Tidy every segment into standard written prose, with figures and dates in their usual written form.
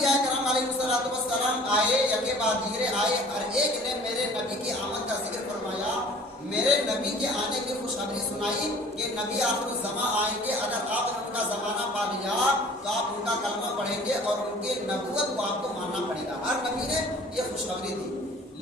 انبیاء کرام علیہ السلام آئے یکے بعد دیگرے آئے، ہر ایک نے میرے نبی کی آمد کا ذکر فرمایا، میرے نبی کے آنے کی خوشخبری سنائی کہ نبی آخر الزمان آئیں گے، اگر آپ نے ان کا زمانہ پا لیا تو آپ ان کا کلمہ پڑھیں گے اور ان کے نبوت کو آپ کو ماننا پڑے گا۔ ہر نبی نے یہ خوشخبری دی،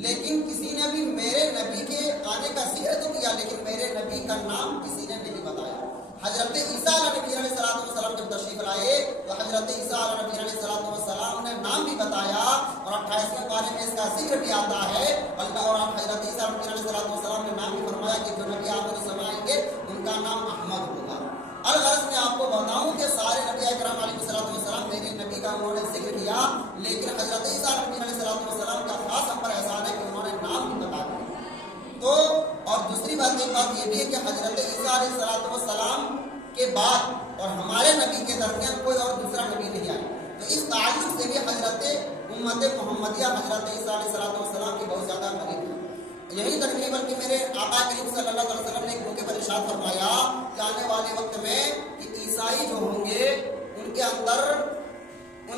لیکن کسی نے بھی میرے نبی کے آنے کا ذکر تو کیا، لیکن میرے نبی کا نام کسی نے نہیں بتایا۔ حضرت عیسیٰ علیہ نبی علیہ السلام جب تشریف لائے تو حضرت عیسیٰ علیہ نبی علیہ السلام نے نام بھی بتایا، اور 28ویں پارے میں اس کا ذکر بھی آتا ہے۔ بلکہ اور حضرت عیسیٰ علیہ السلام نے نام بھی فرمایا کہ جو نبی آخر الزمان آئیں گے ان کا نام احمد ہوگا۔ الغرض میں آپ کو بتاؤں کہ سارے نبی کرام علیہ السلام میرے نبی کا انہوں نے ذکر کیا، لیکن حضرت عیسیٰ نبی علیہ السلام کا خاص ہم پر احسان ہے کہ انہوں نے نام بھی بتا دیا۔ تو اور دوسری بات یہ بھی ہے کہ حضرت عیسیٰ علیہ السلام کے بعد اور ہمارے نبی کے درمیان کوئی اور دوسرا نبی نہیں آیا، تو اس تعلق سے بھی حضرت امت محمدیہ حضرت عیسیٰ علیہ السلام کی بہت زیادہ قریب ہے۔ یہی تک نہیں بلکہ میرے آقا کریم صلی اللہ علیہ وسلم نے ایک موقع پر ارشاد فرمایا کہ آنے والے وقت میں کہ عیسائی جو ہوں گے ان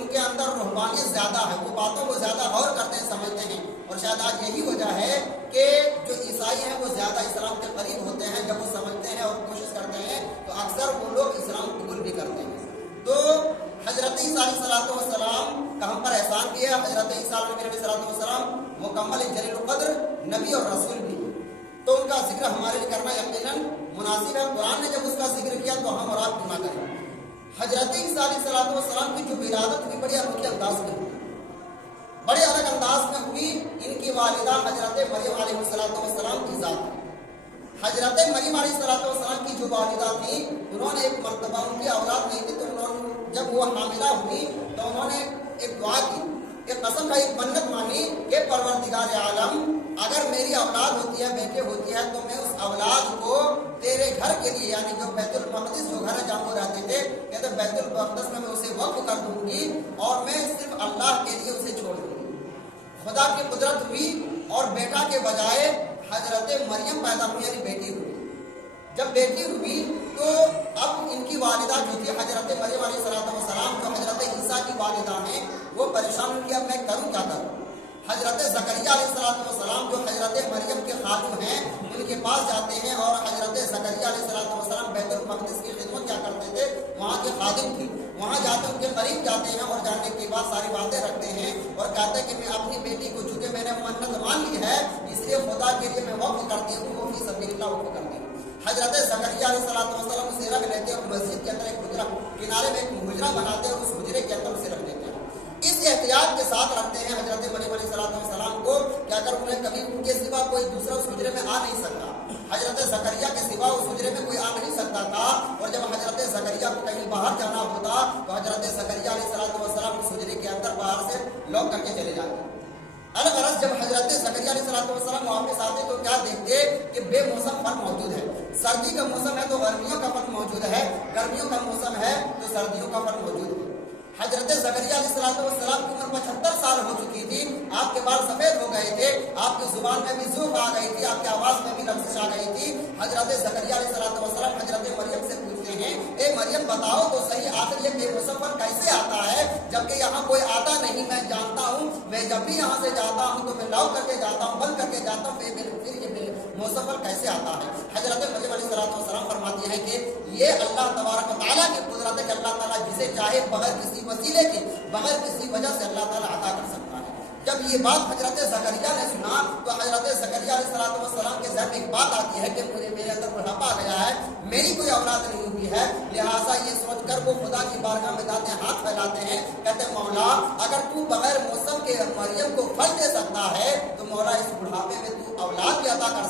کے اندر روحانیت زیادہ ہے، وہ باتوں کو زیادہ غور کرتے ہیں، سمجھتے ہیں، اور شاید آج یہی وجہ ہے کہ جو عیسائی ہیں وہ زیادہ اسلام کے قریب ہوتے ہیں۔ جب وہ سمجھتے ہیں اور کوشش کرتے ہیں تو اکثر وہ لوگ اسلام قبول بھی کرتے ہیں۔ تو حضرت عیسیٰ علیہ السلام کا ہم پر احسان بھی ہے۔ حضرت عیسیٰ علیہ السلام مکمل جلیل القدر نبی اور رسول بھی، تو ان کا ذکر ہمارے لیے کرنا یقیناً مناسب ہے۔ قرآن نے جب اس کا ذکر کیا تو ہم اور آپ کیوں نہ کریں۔ حضرت عیسیٰ علیہ السلام کی جو ولادت ہوئی بڑی انوکھے انداز میں ہوئی، بڑے الگ انداز میں ہوئی۔ ان کی والدہ حضرت مریم علیہ السلام کی ذات ہے۔ حضرت مریم علیہ السلام کی جو والدہ تھی، انہوں نے ایک مرتبہ ان کی اولاد نہیں تھی، تو انہوں نے جب وہ حاملہ ہوئی تو انہوں نے ایک دعا کی، ایک قسم کا ایک منت مانی کہ پروردگار عالم اگر میری اولاد ہوتی ہے، بیٹے ہوتی ہے، تو میں اس اولاد کو تیرے گھر کے لیے، یعنی جو بیت المقدس جو گھر ہے جہاں وہ رہتے تھے، کہتے بیت المقدس میں اسے وقف کر دوں گی اور میں صرف اللہ کے لیے اسے چھوڑ دوں گی۔ خدا کی قدرت ہوئی اور بیٹا کے بجائے حضرت مریم پیدا ہوئی، یعنی بیٹی ہوئی۔ جب بیٹی ہوئی تو اب ان کی والدہ جو تھی حضرت مریم علیہ السلام، جو حضرت عیسیٰ کی والدہ ہیں، وہ پریشان ہوئی، اب میں کروں کیا کروں۔ حضرت زکریا علیہ السلام جو حضرت مریم کے خادم ہیں، ان کے پاس جاتے ہیں، اور حضرت زکریا علیہ السلام بیت المقدس کی خدمت کیا کرتے تھے، وہاں کے خادم تھے۔ وہاں جاتے ان کے قریب جاتے ہیں اور جانے کے بعد ساری باتیں رکھتے ہیں اور کہتے ہیں کہ میں اپنی بیٹی کو چونکہ میں نے منت مان لی ہے، اس لیے خدا کے لیے میں وقف کرتی ہوں، وہ فی سبیل اللہ وقف کرتی ہوں۔ حضرت زکریا علیہ السلام اسے رکھ لیتے ہیں اور مسجد کے اندر ایک حجرہ کنارے میں ایک حجرہ بناتے ہیں اور اس حجرے کے اندر اسے رکھ دیتے ہیں۔ اس احتیاط کے ساتھ رکھتے ہیں حضرت مریم علیہ السلام کو کہ اگر انہیں کبھی ان کے سوا کوئی دوسرا اس حجرے میں آ نہیں سکتا، حضرت زکریا کے سوا اس حجرے میں کوئی آ نہیں سکتا تھا، اور جب حضرت زکریا کو کہیں باہر جانا ہوتا تو حضرت زکریا علیہ السلام اس حجرے کے اندر باہر سے لاک کر کے چلے جاتے۔ الغرض جب حضرت زکریا علیہ السلام واپس آتے تو کیا دیکھتے کہ بے موسم پھل موجود ہے۔ سردی کا موسم ہے تو گرمیوں کا پھل موجود ہے، گرمیوں کا موسم ہے تو سردیوں کا پھل موجود ہے۔ حضرت زکریا علیہ السلام کی عمر 75 سال ہو چکی تھی، آپ کے بال سفید ہو گئے تھے، آپ کی زبان میں بھی ذوق آ گئی تھی، آپ کی آواز میں بھی لفظ آ گئی تھی۔ حضرت زکریا علیہ السلام حضرت مریم سے پوچھتے ہیں، اے مریم بتاؤ تو صحیح آخر یہ بے موسم پھل کیسے آتا ہے، جبکہ یہاں کوئی آتا نہیں، میں جانتا ہوں، میں جب بھی یہاں سے جاتا ہوں تو میں لاؤ کر کے جاتا ہوں، بند کر کے جاتا ہوں، پھر یہ موسم پھل کیسے آتا ہے۔ حضرت مریم علیہ السلام فرماتی ہیں کہ یہ اللہ تبارک و تعالیٰ کی قدرت ہے کہ اللہ تعالیٰ جسے چاہے بغیر کسی وسیلے کے، بغیر کسی وجہ سے اللہ تعالیٰ عطا کر سکتا ہے۔ جب یہ بات حضرت زکریا نے سنا تو حضرت زکریا علیہ السلام کے ذہن میں ایک بات آتی ہے کہ میرے اندر بڑھاپا آ گیا ہے، میری کوئی اولاد نہیں ہوئی ہے، لہٰذا یہ سوچ کر وہ خدا کی بارگاہ میں جاتے ہیں، ہاتھ پھیلاتے ہیں، کہتے ہیں مولا اگر تو بغیر موسم کے مریم کو پھل دے سکتا ہے تو مولا اس بڑھاپے میں تو اولاد بھی عطا کر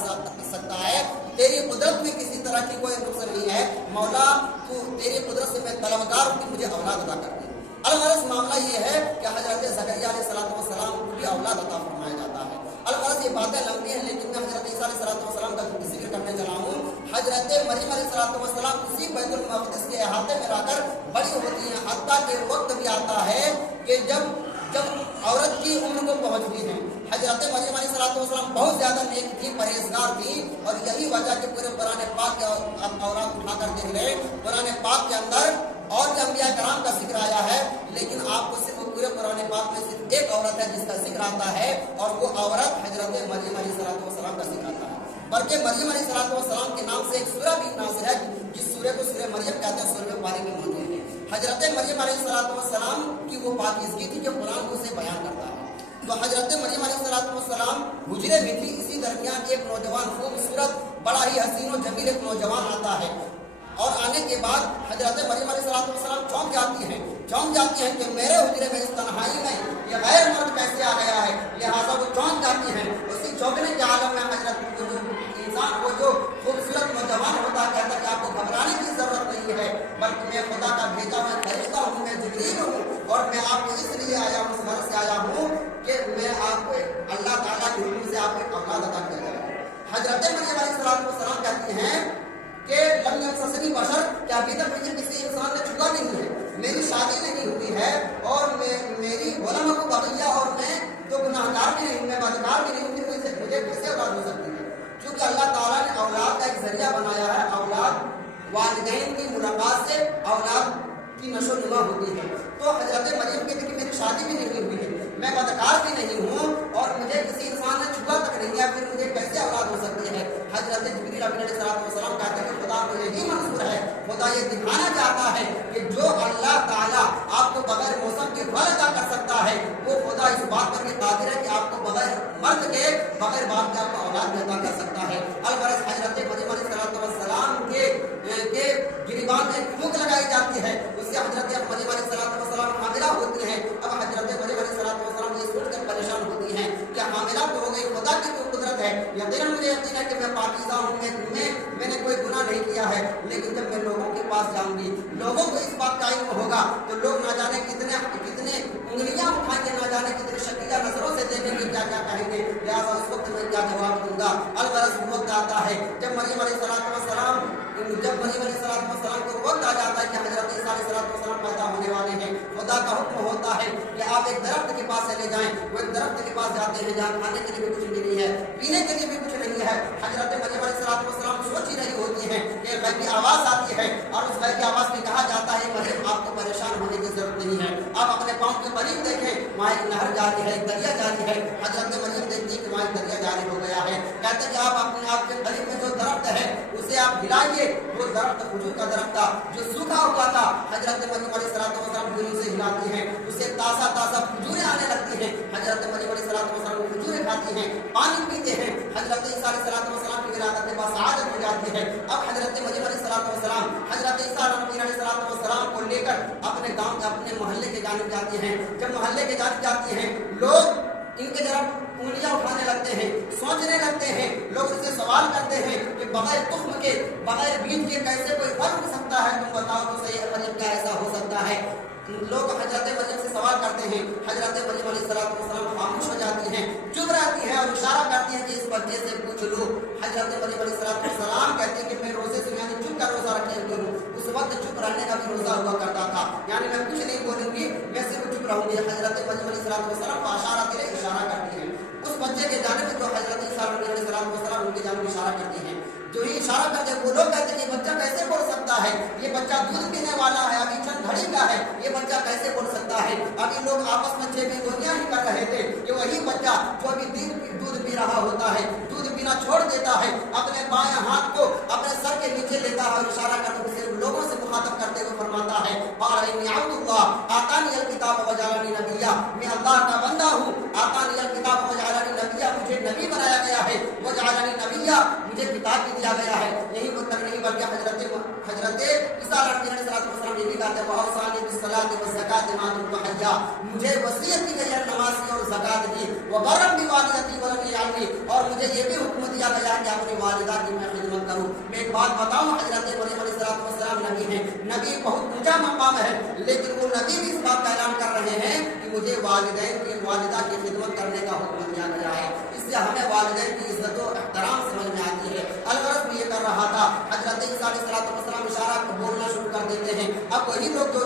سکتا ہے، تیری قدرت میں کسی طرح کی کوئی نقص نہیں ہے، مولا تو تیری قدرت سے میں طلبگار ہوں کہ مجھے اولاد عطا کر دے۔ الغرض معاملہ یہ ہے کہ حضرت زکریا علیہ السلام کو بھی اولاد عطا فرمایا جاتا ہے۔ الغرض یہ باتیں لمبی ہیں لیکن میں حضرت عیسیٰ علیہ السلام کا ذکر کرنے چلا ہوں۔ حضرت مریم علیہ السلام اسی بیت المقدس کے احاطے میں رہ کر بڑی ہوتی ہیں، حتیٰ کہ وقت بھی آتا ہے کہ جب عورت کی عمر کو پہنچتی ہے۔ حضرت مریم علیہ السلام بہت زیادہ نیک تھی، پرہیزگار تھی، اور یہی وجہ کہ پورے قرآن پاک کے اوراق اٹھا کر دیکھ لیں، قرآن پاک کے اندر اور بھی انبیاء کرام کا ذکر آیا ہے، لیکن آپ کو صرف पूरे कुरान पाक में सिर्फ एक औरत है जिसका जिक्र आता है, और वो औरत हजरत मरियम अलैहिस्सलाम का जिक्र आता है। बल्कि मरियम अलैहिस्सलाम के नाम से एक सूरह भी नाज़िल है, जिस सूरह को सूरह मरियम कहते हैं, सूरह पारी में मौजूद है। हजरत मरियम अलैहिस्सलाम की वो पाकीज़गी थी जो कुरान को उसे बयान करता है। तो हजरत मरियम अलैहिस्सलाम हुजरे में थी, इसी दरमियान एक नौजवान खूबसूरत बड़ा ही हसीन और जमील एक नौजवान आता है, और आने के बाद हजरत मरियम अलैहिस्सलाम चौंक जाती हैं कि मेरे हुजरे में इस तन्हाई में ये गैर मर्द कैसे आ गया है। लिहाजा वो चौंक जाती हैं। उसी चौंकने के आलम में हजरत इंसान को जो खूबसूरत नौजवान होता है कहता है कि आपको घबराने की जरूरत नहीं है, बल्कि मैं खुदा का भेजा हुआ फरिश्ता हूँ, मैं जिब्रील हूँ, और मैं आपको इसलिए आया हूँ, इस घर से आया हूँ कि मैं आपको अल्लाह ताला के हुक्म से आपको औलाद अता किया जाए। हजरत मरियम अलैहिस्सलाम कहती हैं कि लम यमससनी बशर, क्या अभी तक मुझे किसी इंसान ने छुआ नहीं है, मेरी शादी नहीं हुई है, और मेरी वलम को बगिया, और मैं तो गुनाहगार भी नहीं, मैं बदकार भी नहीं, मुझे कैसे औलाद हो सकती है। क्योंकि अल्लाह ताला ने औलाद का एक जरिया बनाया है। औलाद वालिदैन की मुलाकात से औलाद की नशो नुमा होती है। तो हजरत मरियम कहती कि मेरी शादी भी नहीं हुई है, मैं बदकार भी नहीं हूँ, और मुझे किसी इंसान ने छुआ तक नहीं है, फिर मुझे कैसे औलाद हो सकती है। हजरत जिब्रील अलैहिस्सलाम कहते हैं कि खुदा को यही मंजूर है, खुदा ये दिखाना चाहता है कि जो अल्लाह ताला आपको बगैर मौसम के फल अता कर सकता है, वो खुदा इस बात पर भी कादिर है कि आपको बगैर मर्द के, बगैर बाप के आपको औलाद अता कर सकता है। अलबरस हजरत मरियम अलैहिस्सलाम के गिरबान में फूंक लगाई जाती है, उससे हजरत मरियम अलैहिस्सलाम हामिला होती हैं। अब हजरत मरियम अलैहिस्सलाम ये सोचकर परेशान होती हैं कि हामिला तो हो गई, खुदा की तो कुदरत है, यकीनन मुझे यकीन है कि मैं पाकीज़ा हूँ, मैंने कोई गुनाह नहीं किया है, लेकिन जब मैं लोगों के पास जाऊंगी, लोगों को इस बात का इल्म होगा, तो लोग ना जाने कितने उंगलियां उठाएंगे, ना जाने कितने शकीला नजरों से देखेंगे, क्या क्या कहेंगे। लिहाजा उस वक्त मैं क्या जवाब दूंगा। अलगरज वक्त आता है जब मरियम अलैहिस्सलाम को वक्त आ जाता है कि हजरत ईसा अलैहिस्सलाम पैदा होने वाले हैं, खुदा का हुक्म होता है कि आप एक दरख्त के पास चले जाएं। वो एक दरख्त के पास जाते हैं जहाँ खाने के लिए भी कुछ नहीं है, पीने के लिए भी कुछ नहीं है। हजरत मरियम अलैहिस्सलाम सोच ही रही होती हैं कि गैबी आवाज आती है, और उस गैबी आवाज में कहा जाता है मरियम आपको परेशान होने की जरूरत नहीं है, आप अपने पाँव के करीब देखें, वहाँ एक नहर जारी है, एक दरिया जारी है। हजरत मरियम देखती है कि वहाँ एक दरिया जारी हो गया है। कहते हैं कि आप अपने आप के करीब में जो दरख्त है उसे आप हिलाइए। वो दरख्त खजूर का दरख्त था जो सूखा हुआ था, हजरत मरियम अलैहिस्सलाम गुरु से हिलाती हैं, उससे ताज़ा खजूरें आने लगती हैं। हजरत मरियम अलैहिस्सलाम खजूरें खाती हैं, पानी पीते हैं। हजरत ईसा अलैहिस्सलाम की विलादत के बाद सआदत हो जाती है। अब हजरत मरियम अलैहिस्सलाम हजरत ईसा अलैहिस्सलाम को लेकर अपने गांव, अपने मोहल्ले के जानिब जाती हैं। जब मोहल्ले के जानिब जाती हैं, लोग इनके तरफ उंगलियां उठाने लगते हैं, सोचने लगते हैं, लोग उनसे सवाल करते हैं कि बगैर तुख्म के, बगैर बीज के कैसे कोई फल उग सकता है, तुम बताओ तो सही मरियम क्या ऐसा हो सकता है। लोग हजरत मरियम से सवाल करते हैं। हजरत मरियम अलैहिस्सलाम खामोश हो जाती हैं, चुप रहती हैं और इशारा करती हैं कि इस बच्चे से पूछ लो। हजरत मरियम अलैहिस्सलाम कहते हैं कि मैं रोजे से यानी चुप का रोजा रखे हुए हूँ। उस वक्त चुप रहने का भी रोजा हुआ करता था, यानी मैं कुछ नहीं बोलूंगी, मैं सिर्फ चुप रहूंगी। हजरत मरियम अलैहिस्सलाम इशारा करती हैं उस बच्चे के जानिब जो हजरत ईसा अलैहिस्सलाम उनके जानिब इशारा करती हैं। जो ही इशारा करते वो लोग कहते हैं कि बच्चा कैसे बोल सकता है, ये बच्चा दूध पीने वाला है, अभी चंद घड़ी का है, ये बच्चा कैसे बोल सकता है। अभी लोग आपस में छेड़खानियां ही कर रहे थे कि वही बच्चा जो अभी दूध पी रहा होता है, दूध पीना छोड़ देता है, अपने बाएं हाथ को अपने सर के नीचे लेता है और इशारा करते हुए लोगों से मुखातब करते हुए फरमाता है, आतानी किताब वजालनी नबिया, मैं अल्लाह का बंदा हूँ। आतानी किताब वजालनी नबिया, मुझे नबी बनाया गया है। वजालनी नबिया, मुझे किताब भी दिया गया है। यही वो तक नहीं बल्कि हजरत ईसा अलैहिस्सलाम ये भी कहते हैं वहसानी बिस्सलाति वज़काति मा दुमतु हय्या, मुझे वसीयत की गई है नमाज की और ज़कात की, व बर्रन बिवालिदती व लम यअलनी, और मुझे ये भी हुक्म दिया गया है कि अपनी वालिदा की मैं खिदमत करूं। मैं एक बात बताऊं, हजरत मरियम अलैहिस्सलाम नबी हैं, नबी बहुत ऊंचा मकाम है, लेकिन वो नबी भी इस बात का ऐलान कर रहे हैं कि मुझे वालिदा की खिदमत करने का हुक्म दिया गया है। इससे हमें वालिदैन की इज्जत और एहतराम समझ में आती है। अलगरज भी ये कर रहा था, हजरत ईसा अलैहिस्सलाम इशारा बोलना शुरू कर देते हैं। अब वही लोग जो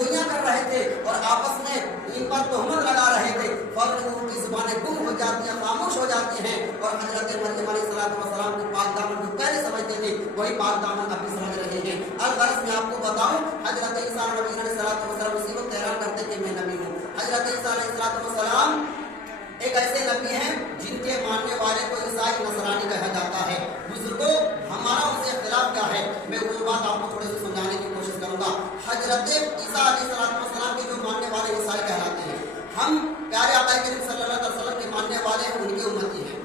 गोइयां कर रहे थे और आपस में इन पर तोहमत लगा रहे थे, फौरन उनकी जुबानें गुम हो जाती हैं, खामोश हो जाती हैं, और हजरत मरियम अलैहिस्सलाम के पाक दामन जो पहले समझते थे वही पाक दामन अभी समझ रहे हैं। अलगरज मैं आपको बताऊं, हजरत ईसा अलैहिस्सलाम उसी वक्त ऐलान करते कि मैं नबी हूँ। हजरत ईसा अलैहिस्सलाम एक ऐसे नबी हैं जिनके मानने वाले को ईसाई नसरानी कहा जाता है। बुजुर्गों, हमारा उनसे इख्तिलाफ क्या है, मैं वो बात आपको थोड़ी सी समझाने की कोशिश करूंगा। हजरत ईसा अलैहिस्सलाम के जो मानने वाले ईसाई कहलाते हैं, हम प्यारे आका करीम सल्लल्लाहु अलैहि वसल्लम के मानने वाले हैं, उनकी उम्मती हैं।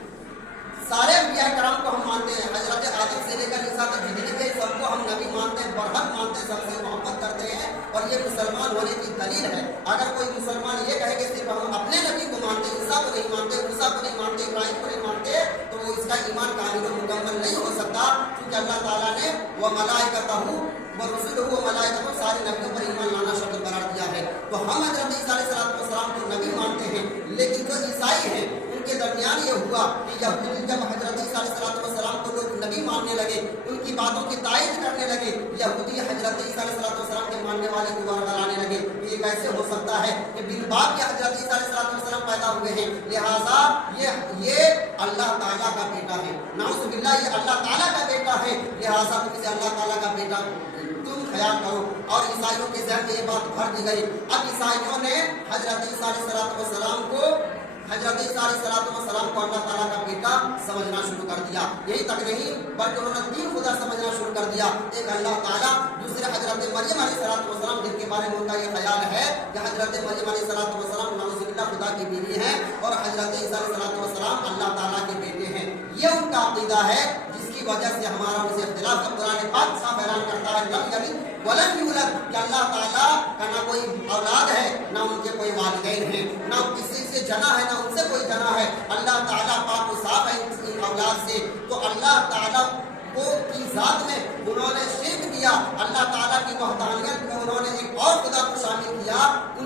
सारे अंबिया कराम को हम मानते हैं, हजरत आदम से लेकर ईसा तक जितने भी सबको हम नबी मानते हैं, बरहक मानते हैं, सबसे मोहब्बत करते हैं, और ये मुसलमान होने की दलील है। अगर कोई मुसलमान ये कहे कि सिर्फ हम अपने नबी को मानते हैं, ईसा को नहीं मानते, मूसा को नहीं मानते, इब्राहिम को नहीं मानते, तो वो इसका ईमान कामिल और मुकम्मल नहीं हो सकता, क्योंकि अल्लाह ताला ने व मलाइकतहु व रुसुलहु व मलाइकतहु सारे नबियों पर ईमान लाना शर्त करार दिया है। तो हम हजरत ईसा अलैहिस्सलाम को नबी मानते हैं, लेकिन जो ईसाई हैं उनके दरमियान ये हुआ कि जब हजरत ईसा अलैहिस्सलाम को लोग नबी मानने लगे, उनकी बातों की तायीद करने लगे, यहूदी हजरत ईसा अलैहिस्सलाम के मानने वाले को बरगलाने लगे। ये कैसे हो सकता है कि बिन बाप के हजरत ईसा अलैहिस्सलाम पैदा हुए हैं, लिहाजा ये अल्लाह ताला का बेटा है, नाउज़ बिल्लाह ये अल्लाह ताला का बेटा है, लिहाजा तुम इसे अल्लाह ताला का बेटा तुम ख्याल करो। और ईसाइयों के ज़हन में ये बात भर दी गई। अब ईसाइयों ने हजरत ईसा अलैहिस्सलाम को अल्लाह ताला का बेटा समझना शुरू कर दिया। यही तक नहीं बल्कि उन्होंने तीन खुदा समझना शुरू कर दिया, एक अल्लाह ताला, दूसरे हजरत मरियम अलैहिस्सलाम जिनके बारे में उनका ये ख्याल है कि हजरत मरियम अलैहिस्सलाम नाउज़ुबिल्लाह खुदा की बीवी है और हजरत ईसा अलैहिस्सलाम अल्लाह ताला के बेटे हैं। ये उनका अकीदा है, जिसकी वजह से हमारा उनसे इख्तिलाफ है। कुरान पाक साफ ऐलान करता है लम यलिद वलम यूलद, कि अल्लाह ताला का ना कोई औलाद है, ना उनके कोई वालिदैन हैं, ना किसी से जना है, ना उनसे कोई जना है। अल्लाह ताला पाक व साफ है इन औलाद से। तो अल्लाह ताला को की जात में उन्होंने शिर्क किया, अल्लाह ताला की वहदानियत में उन्होंने एक और खुदा को शामिल किया। उन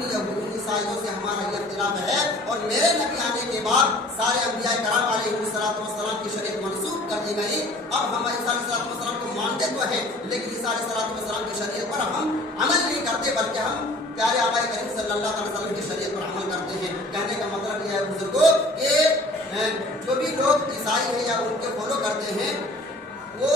ईसाइयों से हमारा ये इख्तिलाफ है। और मेरे नबी आने के बाद सारे अंबिया कराम अलैहिस्सलाम की शरीयत मनसूख कर दी गई। अब हम ईसा अलैहिस्सलाम को मानते तो हैं, लेकिन ईसा अलैहिस्सलाम की शरीयत पर हम अमल नहीं करते, बल्कि हम प्यारे आका करीम सल्लल्लाहु अलैहि वसल्लम की शरीयत पर अमल करते हैं। कहने का मतलब यह है बुजुर्गों कि जो भी लोग ईसाई हैं या उनके फॉलो करते हैं, वो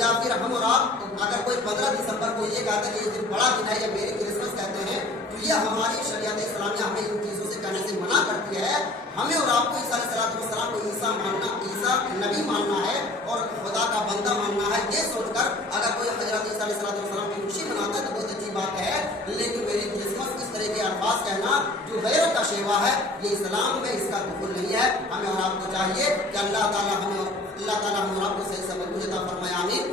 या फिर हम और आप अगर कोई 15 दिसंबर को ये कहते हैं कि ये दिन बड़ा दिन है या मेरी क्रिसमस कहते हैं, तो ये हमारी शरीयत इस्लामिया हमें इन चीज़ों से कहने से मना करती है। हमें और आपको ईसा अलैहिस्सलाम को ईसा मानना, ईसा नबी मानना है और खुदा का बंदा मानना है। ये सोचकर अगर कोई हजरत ईसा अलैहिस्सलाम की खुशी मनाता है तो बहुत अच्छी बात है, लेकिन मेरी क्रिसमस इस तरह के अल्फाज कहना जो गैरों का शेवा है, ये इस्लाम में इसका कबूल नहीं है। हमें और आपको चाहिए कि अल्लाह ताला हम और आपको सही समझ मुझे फरमाया। आमीन।